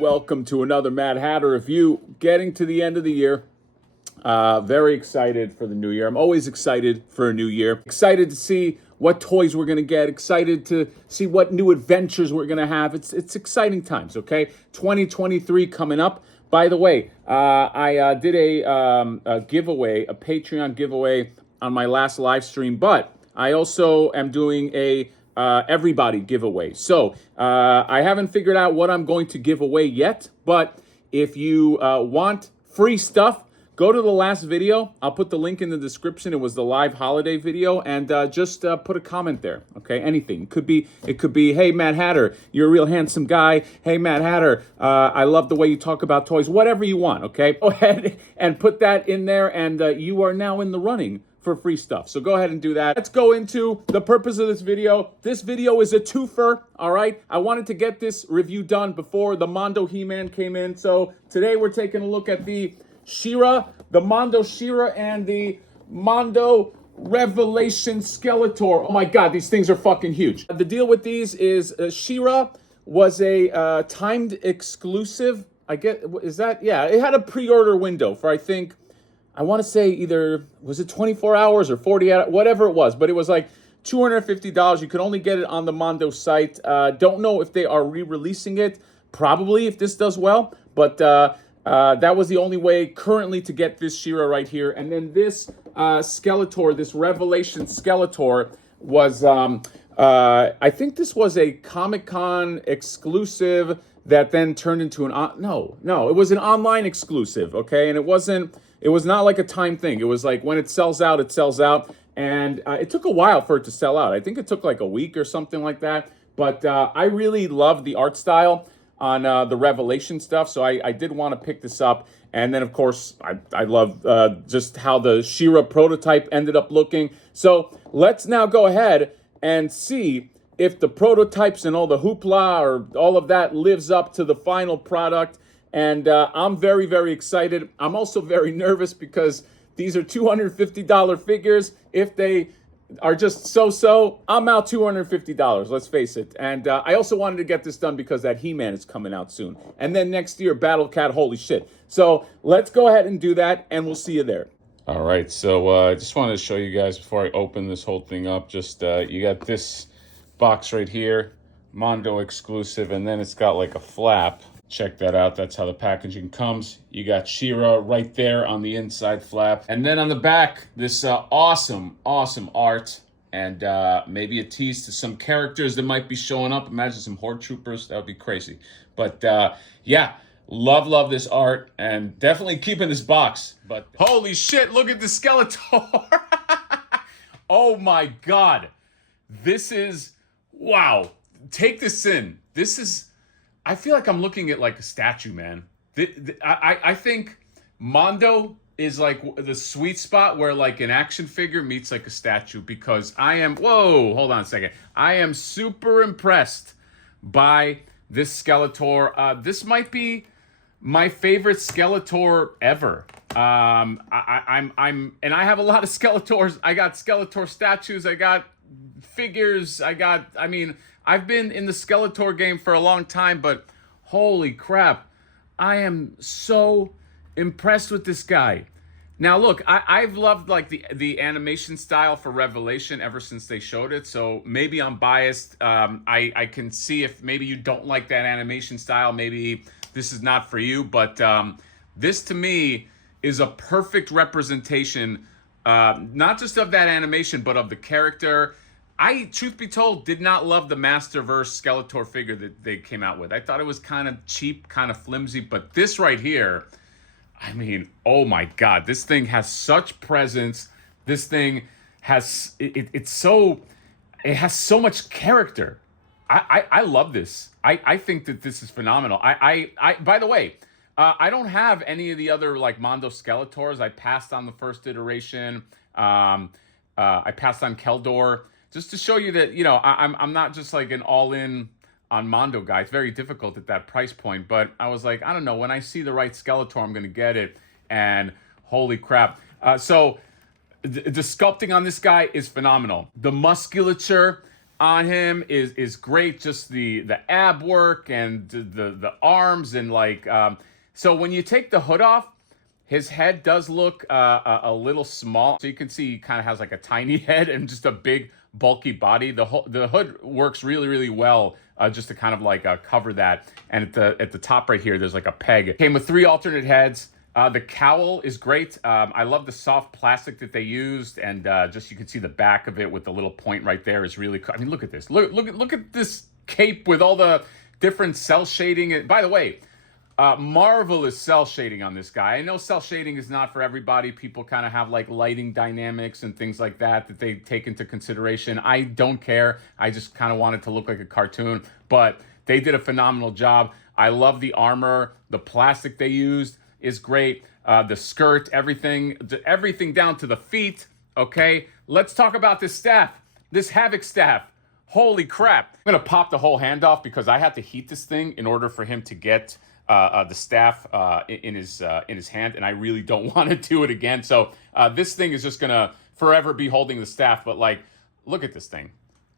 welcome to another Mad Hatter review. Getting to the end of the year. Very excited for the new year. I'm always excited for a new year. Excited to see what toys we're going to get. Excited to see what new adventures we're going to have. It's exciting times, okay? 2023 coming up. By the way, I did a giveaway, a Patreon giveaway on my last live stream, but I also am doing a everybody giveaway. So I haven't figured out what I'm going to give away yet, but if you want free stuff, go to the last video. I'll put the link in the description. It was the live holiday video, and just put a comment there. Okay, anything. It could be, hey Mad Hatter, you're a real handsome guy. Hey Mad Hatter, I love the way you talk about toys. Whatever you want. Okay, go ahead and put that in there, and you are now in the running for free stuff. So go ahead and do that. Let's go into the purpose of this video. This video is a twofer, all right? I wanted to get this review done before the Mondo He-Man came in. So today we're taking a look at the She-Ra, the Mondo She-Ra, and the Mondo Revelation Skeletor. Oh my God, these things are fucking huge. The deal with these is She-Ra was a timed exclusive. Is that? Yeah, it had a pre-order window for, I want to say either, was it 24 hours or 40 hours, whatever it was, but it was like $250. You could only get it on the Mondo site. Don't know if they are re-releasing it, probably if this does well, but that was the only way currently to get this She-Ra right here. And then this Skeletor, this Revelation Skeletor was, I think this was a Comic-Con exclusive that then turned into it was an online exclusive, okay? And it was not like a time thing. It was like when it sells out, it sells out. And it took a while for it to sell out. I think it took like a week or something like that. But I really love the art style on the Revelation stuff. So I did want to pick this up. And then, of course, I love just how the She-Ra prototype ended up looking. So let's now go ahead and see if the prototypes and all the hoopla or all of that lives up to the final product. And I'm very, very excited. I'm also very nervous because these are $250 figures. If they are just so-so, I'm out $250, let's face it. And I also wanted to get this done because that He-Man is coming out soon. And then next year, Battle Cat, holy shit. So let's go ahead and do that, and we'll see you there. All right, so I just wanted to show you guys before I open this whole thing up, just you got this box right here, Mondo exclusive, and then it's got like a flap. Check that out. That's how the packaging comes. You got She-Ra right there on the inside flap. And then on the back, this awesome art. And maybe a tease to some characters that might be showing up. Imagine some Horde Troopers. That would be crazy. But yeah, love this art. And definitely keeping this box. But holy shit, look at the Skeletor. Oh my God. This is, wow. Take this in. This is, I feel like I'm looking at like a statue, man. I think Mondo is like the sweet spot where like an action figure meets like a statue, because whoa, hold on a second. I am super impressed by this Skeletor. This might be my favorite Skeletor ever. And I have a lot of Skeletors. I got Skeletor statues. I got figures. I've been in the Skeletor game for a long time, but holy crap, I am so impressed with this guy. Now, look, I've loved like the animation style for Revelation ever since they showed it, so maybe I'm biased. I can see if maybe you don't like that animation style, maybe this is not for you, but this to me is a perfect representation, not just of that animation, but of the character. I, truth be told, did not love the Masterverse Skeletor figure that they came out with. I thought it was kind of cheap, kind of flimsy, but this right here, I mean, oh my God, this thing has such presence. This thing has, it has so much character. I love this. I think that this is phenomenal. By the way, I don't have any of the other like Mondo Skeletors. I passed on the first iteration. I passed on Keldor. Just to show you that, you know, I'm not just like an all-in on Mondo guy. It's very difficult at that price point. But I was like, I don't know. When I see the right Skeletor, I'm going to get it. And holy crap. So the sculpting on this guy is phenomenal. The musculature on him is great. Just the ab work and the arms and like so when you take the hood off, his head does look a little small. So you can see he kind of has like a tiny head and just a big bulky body. The hood works really well just to kind of like cover that. And at the top right here, there's like a peg. Came with 3 alternate heads. The cowl is great. I love the soft plastic that they used, and just you can see the back of it with the little point right there is really cool. I mean, look at this. Look at this cape with all the different cell shading. And by the way, marvelous cell shading on this guy. I know cell shading is not for everybody. People kind of have like lighting dynamics and things like that they take into consideration. I don't care. I just kind of want it to look like a cartoon, but they did a phenomenal job. I love the armor. The plastic they used is great. The skirt, everything down to the feet. Okay, let's talk about this staff, this Havoc staff. Holy crap. I'm gonna pop the whole hand off because I had to heat this thing in order for him to get the staff in his hand, and I really don't want to do it again. So this thing is just gonna forever be holding the staff, but like, look at this thing.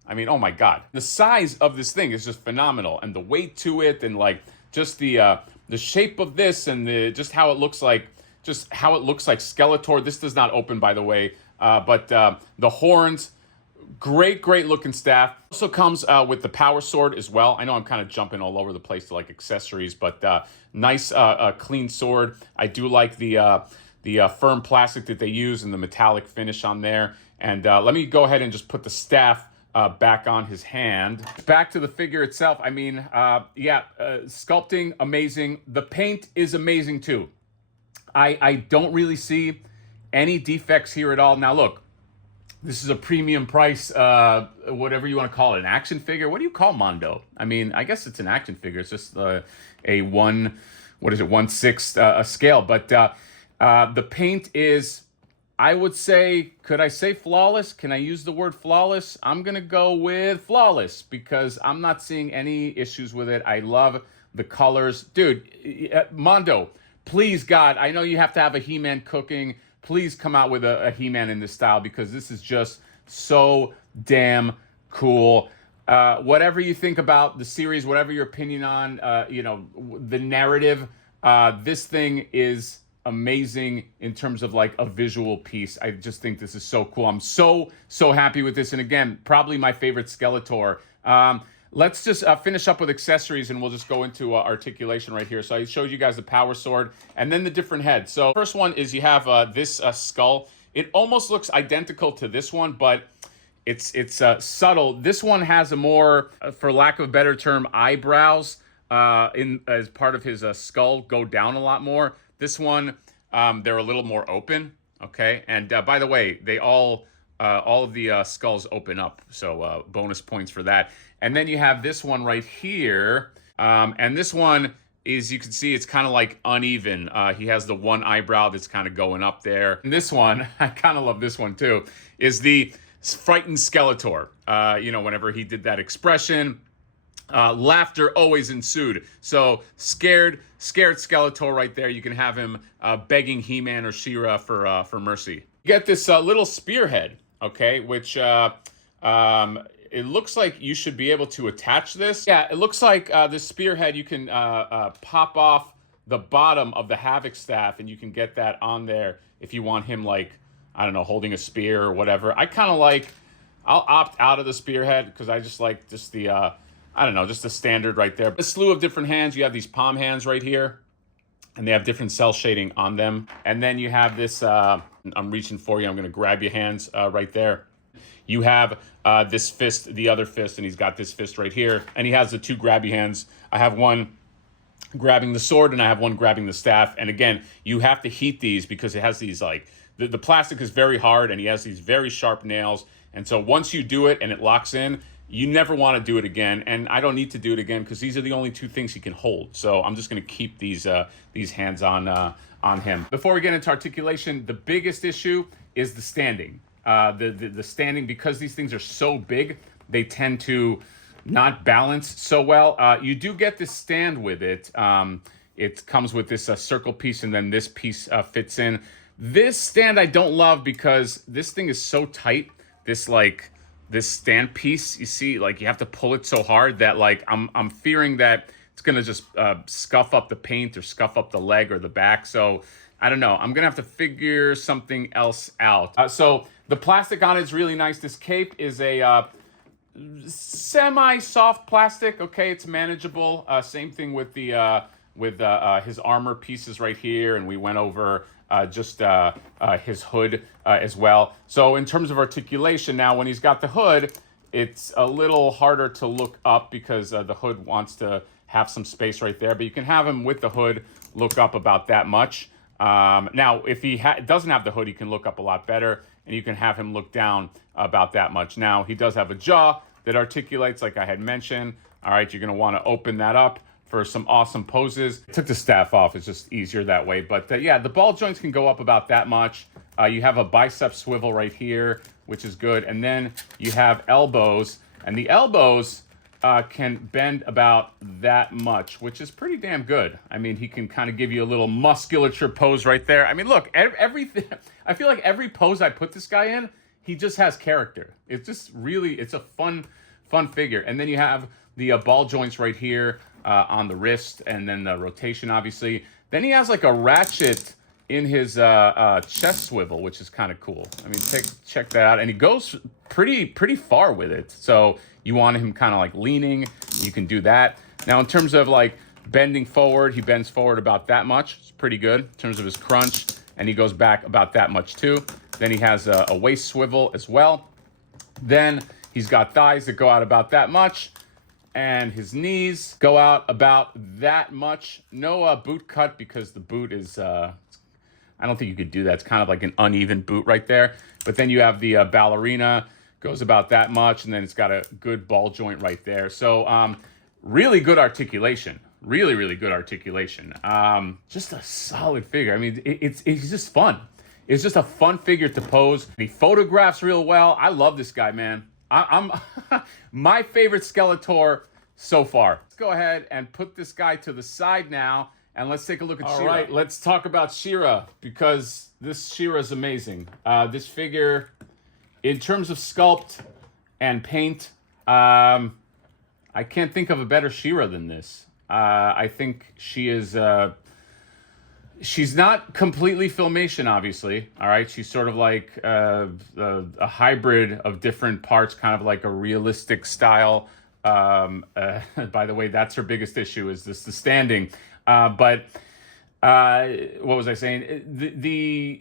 I mean, oh my God. The size of this thing is just phenomenal, and the weight to it, and like just the shape of this, and just how it looks like Skeletor. This does not open, by the way, but the horns, great looking staff. Also comes with the power sword as well. I know I'm kind of jumping all over the place to like accessories, but nice clean sword. I do like the firm plastic that they use and the metallic finish on there. And let me go ahead and just put the staff back on his hand. Back to the figure itself. I mean, sculpting, amazing. The paint is amazing too. I don't really see any defects here at all. Now look, this is a premium price, whatever you want to call it, an action figure. What do you call Mondo? I mean, I guess it's an action figure. It's just a 1/6 scale. But the paint is, I would say, could I say flawless? Can I use the word flawless? I'm going to go with flawless because I'm not seeing any issues with it. I love the colors. Dude, Mondo, please, God, I know you have to have a He-Man cooking. Please come out with a He-Man in this style because this is just so damn cool. Whatever you think about the series, whatever your opinion on, the narrative, this thing is amazing in terms of like a visual piece. I just think this is so cool. I'm so happy with this. And again, probably my favorite Skeletor. Let's just finish up with accessories and we'll just go into articulation right here. So I showed you guys the power sword and then the different heads. So first one is you have this skull. It almost looks identical to this one, but it's subtle. This one has a more, for lack of a better term, eyebrows as part of his skull go down a lot more. This one, they're a little more open, okay? And by the way, they all of the skulls open up, so bonus points for that. And then you have this one right here, and this one is, you can see it's kind of like uneven. He has the one eyebrow that's kind of going up there. And this one, I kind of love this one too, is the frightened Skeletor. Whenever he did that expression, laughter always ensued. So scared Skeletor right there. You can have him begging He-Man or She-Ra for mercy. You get this little spearhead, okay, which it looks like you should be able to attach this. Yeah, it looks like this spearhead, you can pop off the bottom of the Havoc staff and you can get that on there if you want him, like, I don't know, holding a spear or whatever. I'll opt out of the spearhead because I just like just the, just the standard right there. A slew of different hands. You have these palm hands right here and they have different cell shading on them. And then you have this, I'm reaching for you. I'm going to grab your hands right there. You have this fist, the other fist, and he's got this fist right here. And he has the two grabby hands. I have one grabbing the sword and I have one grabbing the staff. And again, you have to heat these because it has these like, the plastic is very hard and he has these very sharp nails. And so once you do it and it locks in, you never want to do it again. And I don't need to do it again because these are the only two things he can hold. So I'm just going to keep these hands on him. Before we get into articulation, the biggest issue is the standing. The standing, because these things are so big, they tend to not balance so well. You do get this stand with it. It comes with this circle piece and then this piece fits in. This stand I don't love because this thing is so tight. This like this stand piece, you see, like you have to pull it so hard that like I'm fearing that it's gonna just scuff up the paint or scuff up the leg or the back. So I don't know. I'm gonna have to figure something else out. So the plastic on it is really nice. This cape is a semi-soft plastic. Okay, it's manageable. Same thing with the his armor pieces right here, and we went over just his hood as well. So in terms of articulation, now when he's got the hood, it's a little harder to look up because the hood wants to have some space right there. But you can have him with the hood look up about that much. Now, if he doesn't have the hood, he can look up a lot better, and you can have him look down about that much. Now, he does have a jaw that articulates, like I had mentioned. All right, you're going to want to open that up for some awesome poses. I took the staff off. It's just easier that way. But yeah, the ball joints can go up about that much. You have a bicep swivel right here, which is good. And then you have elbows, and the elbows can bend about that much, which is pretty damn good. I mean, he can kind of give you a little musculature pose right there. I mean, look, everything. I feel like every pose I put this guy in, he just has character. It's just really, it's a fun figure. And then you have the ball joints right here on the wrist, and then the rotation, obviously. Then he has like a ratchet in his chest swivel, which is kind of cool. I mean, check that out. And he goes pretty far with it. So you want him kind of like leaning, you can do that. Now, in terms of like bending forward, he bends forward about that much. It's pretty good in terms of his crunch, and he goes back about that much too. Then he has a waist swivel as well. Then he's got thighs that go out about that much, and his knees go out about that much. No boot cut, because the boot is, I don't think you could do that. It's kind of like an uneven boot right there. But then you have the ballerina, goes about that much, and then it's got a good ball joint right there. So really good articulation. Really good articulation. Just a solid figure. I mean, it's just fun. It's just a fun figure to pose. He photographs real well. I love this guy, man. I'm my favorite Skeletor so far. Let's go ahead and put this guy to the side now, and let's take a look at She-Ra. All right, let's talk about She-Ra, because this She-Ra is amazing. This figure, in terms of sculpt and paint, I can't think of a better She-Ra than this. I think she is... she's not completely Filmation, obviously. All right, she's sort of like a hybrid of different parts, kind of like a realistic style. By the way, that's her biggest issue, is the standing. But what was I saying?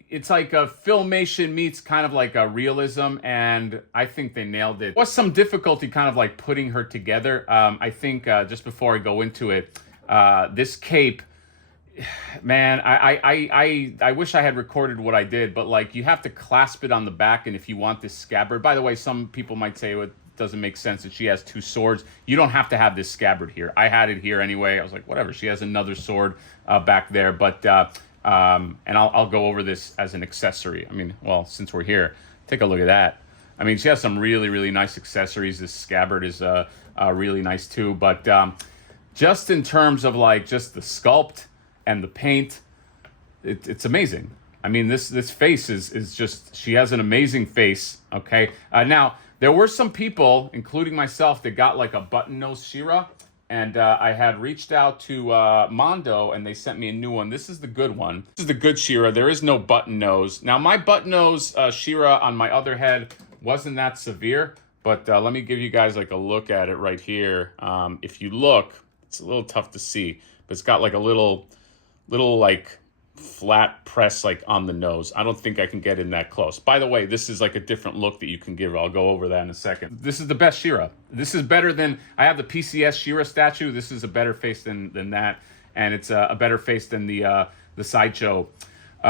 It's like a Filmation meets kind of like a realism, and I think they nailed it. There was some difficulty kind of like putting her together. I think just before I go into it, this cape, man, I wish I had recorded what I did, but like you have to clasp it on the back, and if you want this scabbard, by the way, some people might say it doesn't make sense that she has two swords. You don't have to have this scabbard here. I had it here anyway. I was like, whatever, she has another sword back there, but and I'll go over this as an accessory. I mean, well, since we're here, take a look at that. I mean, she has some really nice accessories. This scabbard is really nice too, but just in terms of like just the sculpt and the paint, it's amazing. I mean, this face is just, she has an amazing face, okay? Now, there were some people, including myself, that got like a button nose She-Ra, and I had reached out to Mondo, and they sent me a new one. This is the good one. This is the good She-Ra. There is no button nose. Now, my button nose She-Ra on my other head wasn't that severe, but let me give you guys like a look at it right here. If you look, it's a little tough to see, but it's got like a little like flat press like on the nose. I don't think I can get in that close. By the way, this is like a different look that you can give. I'll go over that in a second. This is the best She-Ra. This is better than, I have the PCS She-Ra statue. This is a better face than that, and it's a better face than the sideshow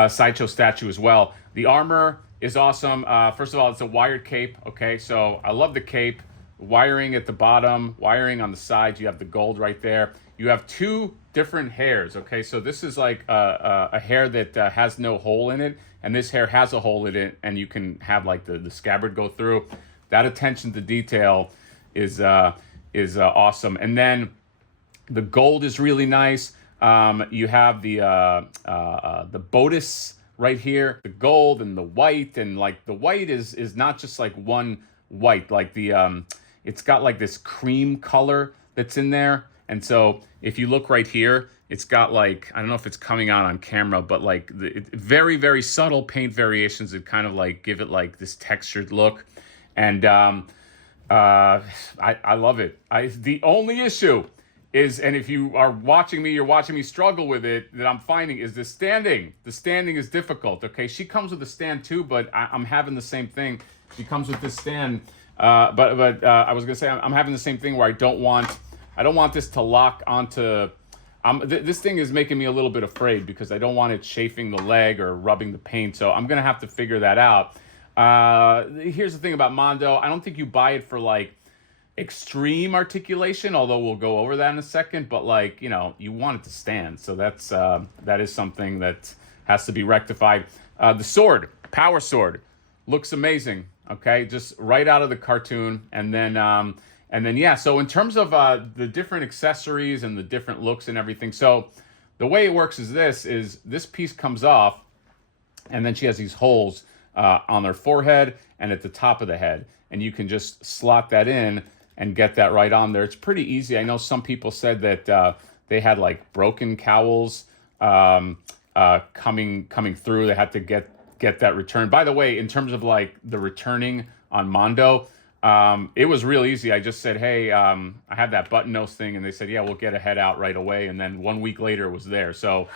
statue as well. The armor is awesome. First of all, it's a wired cape. Okay, so I love the cape. Wiring at the bottom, wiring on the sides. You have the gold right there. You have two different hairs, okay? So this is like a hair that has no hole in it, and this hair has a hole in it, and you can have like the scabbard go through. That attention to detail is awesome. And then the gold is really nice. You have the bodice right here, the gold and the white, and like the white is not just like one white, like it's got like this cream color that's in there. And so if you look right here, it's got like, I don't know if it's coming out on camera, but like very, very subtle paint variations that kind of like give it like this textured look. And I love it. The only issue is, and if you are watching me, you're watching me struggle with it, that I'm finding is the standing. The standing is difficult, okay? She comes with a stand too, but I'm having the same thing. She comes with this stand, but I was gonna say I'm having the same thing where I don't want this to lock onto. This thing is making me a little bit afraid because I don't want it chafing the leg or rubbing the paint. So I'm gonna have to figure that out. Here's the thing about Mondo. I don't think you buy it for like extreme articulation, although we'll go over that in a second. But like, you know, you want it to stand. So that is something that has to be rectified. The sword, power sword, looks amazing. Okay, just right out of the cartoon, and then yeah. So in terms of the different accessories and the different looks and everything, so the way it works is this piece comes off, and then she has these holes on her forehead and at the top of the head, and you can just slot that in and get that right on there. It's pretty easy. I know some people said that they had like broken cowls coming through. They had to get that returned. By the way, in terms of like the returning on Mondo, it was real easy. I just said, hey, I have that button nose thing, and they said, yeah, we'll get a head out right away. And then 1 week later it was there. So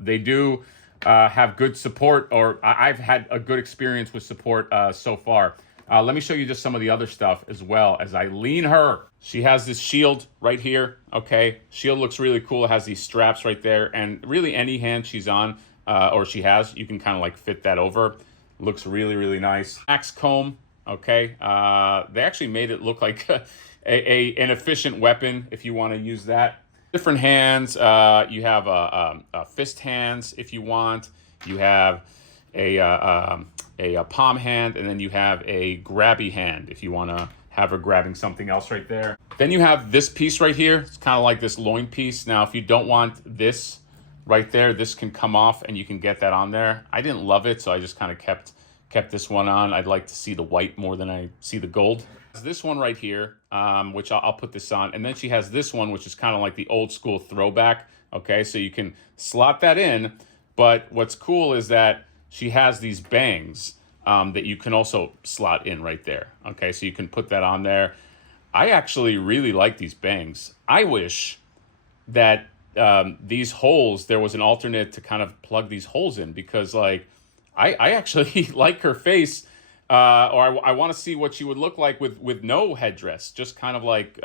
they do have good support, or I've had a good experience with support so far. Let me show you just some of the other stuff as well as I lean her. She has this shield right here, okay? Shield looks really cool. It has these straps right there, and really any hand she's on, or she has, you can kind of like fit that over. Looks really, really nice. Axe comb, okay? They actually made it look like an efficient weapon if you want to use that. Different hands. You have fist hands if you want. You have a palm hand, and then you have a grabby hand if you want to have her grabbing something else right there. Then you have this piece right here. It's kind of like this loin piece. Now, if you don't want this right there, this can come off and you can get that on there. I didn't love it, so I just kind of kept this one on. I'd like to see the white more than I see the gold. This one right here, which I'll put this on. And then she has this one, which is kind of like the old school throwback. Okay, so you can slot that in. But what's cool is that she has these bangs that you can also slot in right there. Okay, so you can put that on there. I actually really like these bangs. I wish that these holes, there was an alternate to kind of plug these holes in, because like I actually like her face, or I want to see what she would look like with no headdress, just kind of like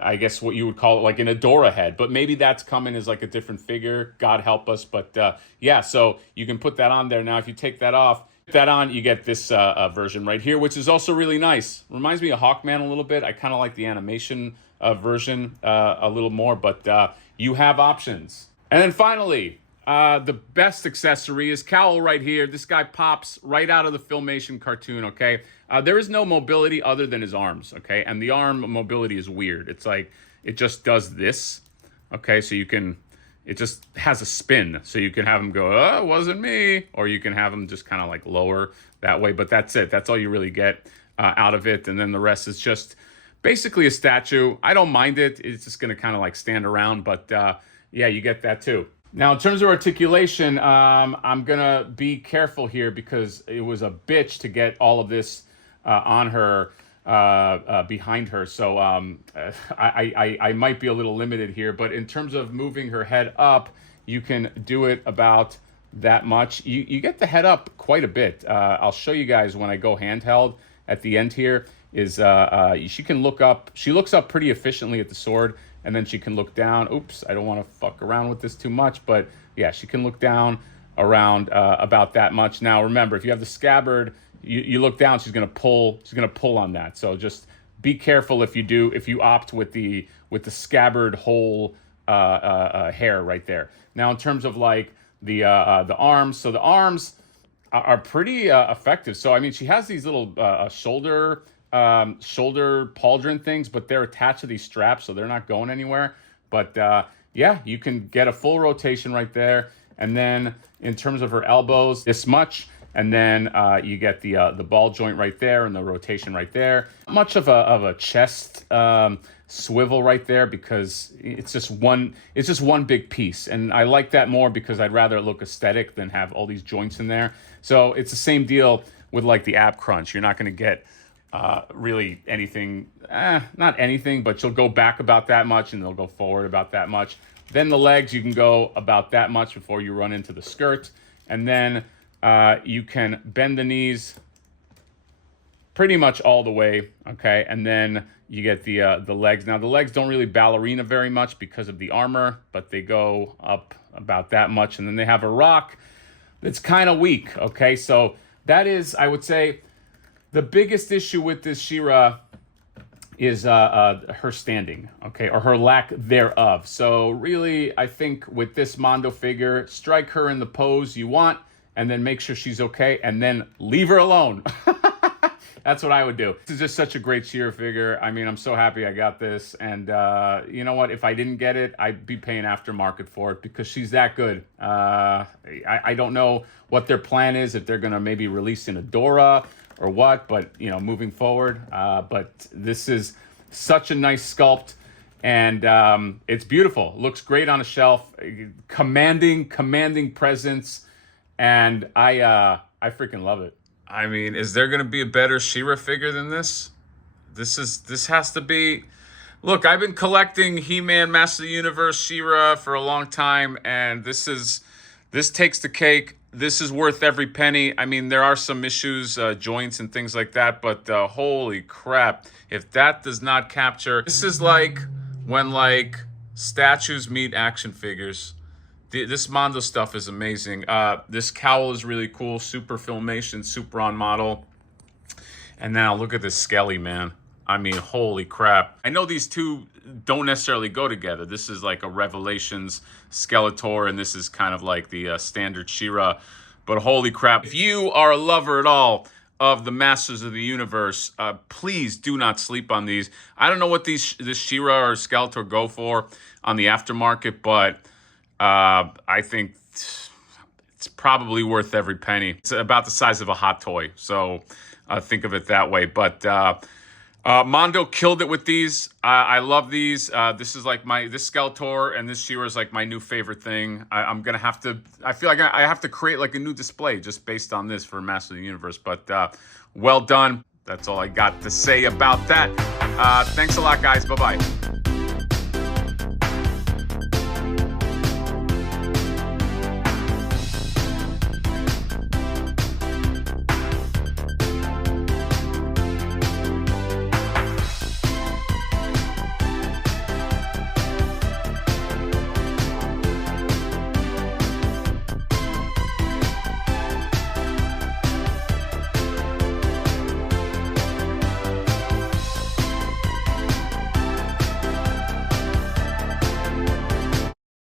I guess what you would call it like an Adora head, but maybe that's coming as like a different figure, God help us. But yeah, so you can put that on there. Now if you take that off, put that on, you get this version right here, which is also really nice. Reminds me of Hawkman a little bit. I kind of like the animation version a little more, but you have options. And then finally, the best accessory is cowl right here. This guy pops right out of the Filmation cartoon, okay? There is no mobility other than his arms, okay? And the arm mobility is weird. It's like, it just does this, okay? So you can, it just has a spin. So you can have him go, oh, it wasn't me. Or you can have him just kind of like lower that way. But that's it. That's all you really get out of it. And then the rest is just basically a statue. I don't mind it. It's just going to kind of like stand around. But yeah, you get that too. Now, in terms of articulation, I'm going to be careful here because it was a bitch to get all of this on her, behind her. So I might be a little limited here. But in terms of moving her head up, you can do it about that much. You get the head up quite a bit. I'll show you guys when I go handheld at the end here. Is she can look up. She looks up pretty efficiently at the sword. And then she can look down. Oops, I don't want to fuck around with this too much. But yeah, she can look down around about that much. Now, remember, if you have the scabbard, you look down, she's going to pull on that. So just be careful if you opt with the scabbard hole hair right there. Now, in terms of like the arms, so the arms are pretty effective. So, I mean, she has these little shoulder pauldron things, but they're attached to these straps, so they're not going anywhere. But yeah, you can get a full rotation right there. And then in terms of her elbows, this much, And then you get the ball joint right there and the rotation right there. Much of a chest swivel right there because it's just one big piece. And I like that more because I'd rather it look aesthetic than have all these joints in there. So it's the same deal with like the ab crunch. You're not going to get really anything, not anything, but you'll go back about that much and they'll go forward about that much. Then the legs, you can go about that much before you run into the skirt. And then you can bend the knees pretty much all the way, okay? And then you get the legs. Now, the legs don't really ballerina very much because of the armor, but they go up about that much. And then they have a rock that's kind of weak, okay? So that is, I would say, the biggest issue with this She-Ra is her standing, okay, or her lack thereof. So really, I think with this Mondo figure, strike her in the pose you want, and then make sure she's okay, and then leave her alone. That's what I would do. This is just such a great She-Ra figure. I mean, I'm so happy I got this, and you know what? If I didn't get it, I'd be paying aftermarket for it because she's that good. I don't know what their plan is, if they're gonna maybe release an Adora or what, but you know, moving forward. But this is such a nice sculpt, and it's beautiful. Looks great on a shelf, commanding presence, and I freaking love it. I mean, is there gonna be a better She-Ra figure than this? This has to be. Look, I've been collecting He-Man, Master of the Universe, She-Ra for a long time, and this takes the cake. This is worth every penny. I mean, there are some issues, joints and things like that, but holy crap, if that does not capture... This is like when, like, statues meet action figures. This Mondo stuff is amazing. This cowl is really cool, super filmation, super on model. And now look at this Skelly, man. I mean, holy crap. I know these two don't necessarily go together. This is like a Revelations Skeletor, and this is kind of like the standard She-Ra. But holy crap. If you are a lover at all of the Masters of the Universe, please do not sleep on these. I don't know what this She-Ra or Skeletor go for on the aftermarket, but I think it's probably worth every penny. It's about the size of a hot toy, so think of it that way. But Mondo killed it with these. I love these. This is like this Skeletor and this She-Ra is like my new favorite thing. I'm gonna have to. I feel like I have to create like a new display just based on this for Master of the Universe. But well done. That's all I got to say about that. Thanks a lot, guys. Bye bye.